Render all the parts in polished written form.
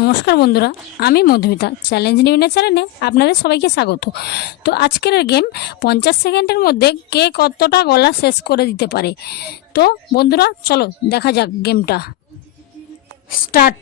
নমস্কার বন্ধুরা, আমি মধুমিতা চ্যালেঞ্জ নিউনের চ্যানেলে আপনাদের সবাইকে স্বাগত। তো আজকের গেম 50 সেকেন্ডের মধ্যে কে কতটা গলা শেষ করে দিতে পারে। তো বন্ধুরা চলো দেখা যাক গেমটা স্টার্ট।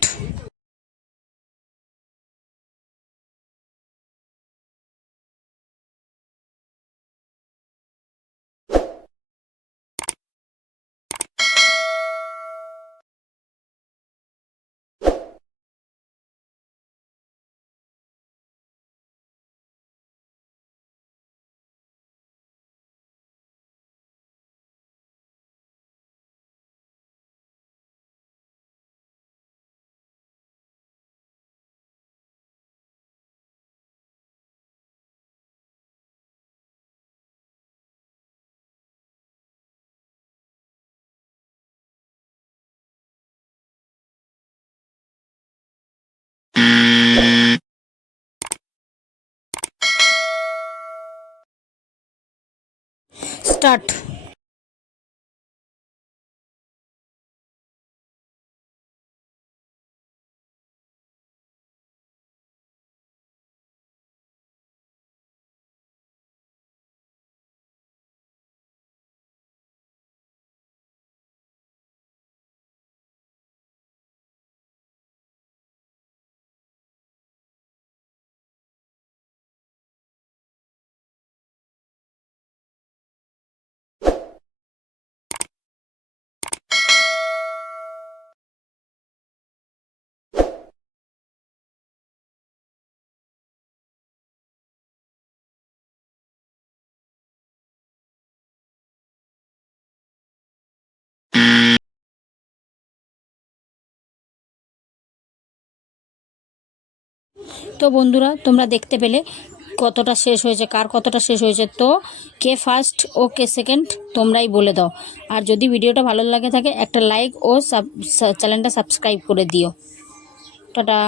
স্টার্ট। তো বন্ধুরা তোমরা দেখতে পেলে কতটা শেষ হয়েছে, কার কতটা শেষ হয়েছে। তো কে ফার্স্ট ও কে সেকেন্ড তোমরাই বলে দাও। আর যদি ভিডিওটা ভালো লাগে থাকে একটা লাইক ও চ্যানেলটা সাবস্ক্রাইব করে দিও। টাটা।